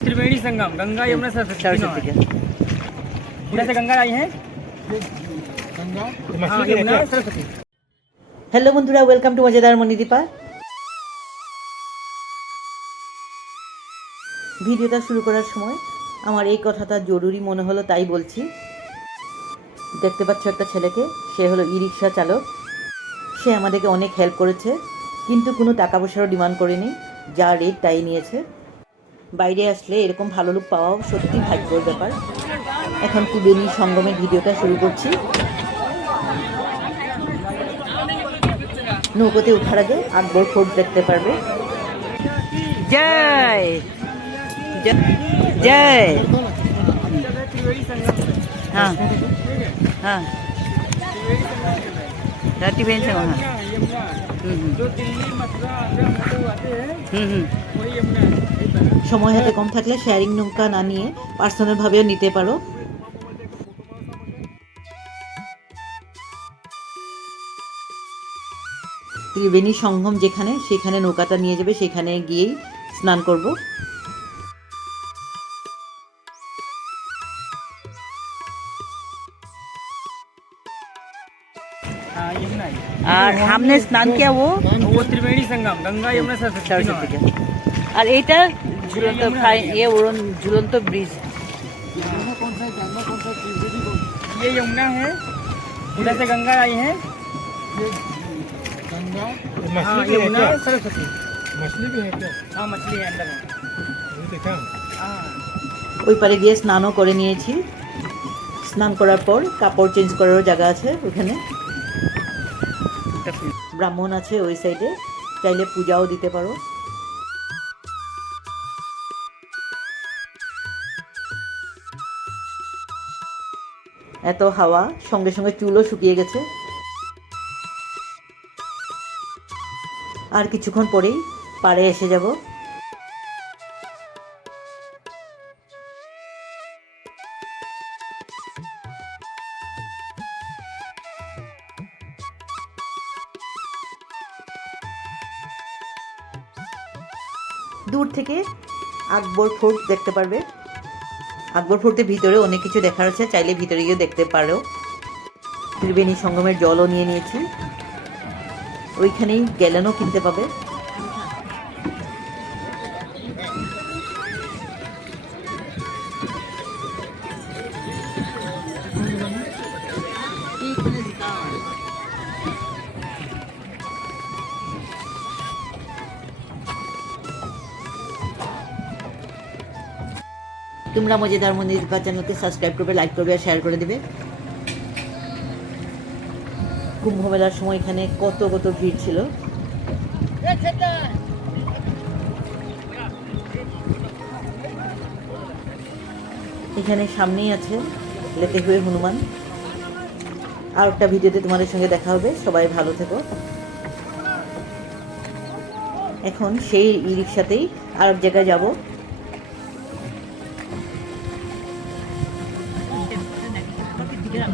त्रिवेणी संगम गंगा यमुना सरस्वती तीनों सरस्वती हैं। के उधर से गंगा आई है हाँ, यमुना सरस्वती হ্যালো বন্ধুরা ওয়েলকাম টু মজাদার মণিদীপা ভিডিওটা শুরু করার সময় আমার এই কথাটা জরুরি মনে হলো তাই বলছি দেখতে পাচ্ছ একটা ছেলেকে সে হলো ই রিক্সা চালক সে আমাদেরকে অনেক হেল্প করেছে কিন্তু কোনো টাকা পয়সারও ডিমান্ড করেনি যা রেট তাই নিয়েছে বাইরে আসলে এরকম ভালো লোক পাওয়াও সত্যি ভাগ্যর ব্যাপার এখন ত্রিবেণী সঙ্গমের ভিডিওটা শুরু করছি নৌকোতে ওঠার আগে আকবর ফোর্ট দেখতে পারবে জয় জয় त्रिवेणी संगम से হ্যাঁ ठीक है হ্যাঁ त्रिवेणी संगम से है। রাটি পেয়েছে হ্যাঁ यमुना है, यमुना হুম হুম जो दिल्ली मथुरा आगरा मधु आते हैं হুম হুম वही यमुना है इस तरह। সময় হাতে কম থাকলে শেয়ারিং নৌকা না নিয়ে পার্সোনালভাবেও নিতে পারো। ত্রিবেণী সঙ্গম যেখানে সেখানে নৌকাটা নিয়ে যাবে সেখানে গিয়েই স্নান করব। আর সামনে স্নান কে ও? ত্রিবেণী সঙ্গম গঙ্গা আর এটা ঝুলন্ত ফ্লাই- ইয়ে উড়ন ঝুলন্ত ব্রিজ ये यमुना है उधर से गंगा आई है गंगा हाँ मछली भी है यमुना क्या सरस्वती मछली भी है क्या हाँ मछली है अंदर है ये देखा हाँ ওই পারে গিয়ে স্নানও করে নিয়েছি স্নান করার পর কাপড় চেঞ্জ করারও জায়গা আছে ওখানে ব্রাহ্মণ আছে ওই সাইডে চাইলে পূজাও দিতে পারো এত হাওয়া, সঙ্গে সঙ্গে চুলও শুকিয়ে গেছে। আর কিছুক্ষণ পরেই পাড়ে এসে যাব। দূর থেকে আকবর ফোর্ট দেখতে পারবে। আকবর ফোর্টের ভিতরে অনেক কিছু দেখার আছে, চাইলে ভিতরে গিয়ে দেখতে পারো। ত্রিবেণী সঙ্গমের জলও নিয়ে নিয়েছি। ওইখানেই গেলেনও কিনতে পাবে। তোমরা মজাদার মন্দির বা চ্যানেলকে সাবস্ক্রাইব করবে লাইক করবে আর শেয়ার করে দেবে। কুম্ভ মেলার সময় এখানে কত কত ভিড় ছিল। এখানে সামনেই আছে লেতে হয়ে হনুমান। আর একটা ভিডিওতে তোমাদের সঙ্গে দেখা হবে, সবাই ভালো থেকো। এখন সেই ই রিক্সাতেই আর এক জায়গায় যাব। না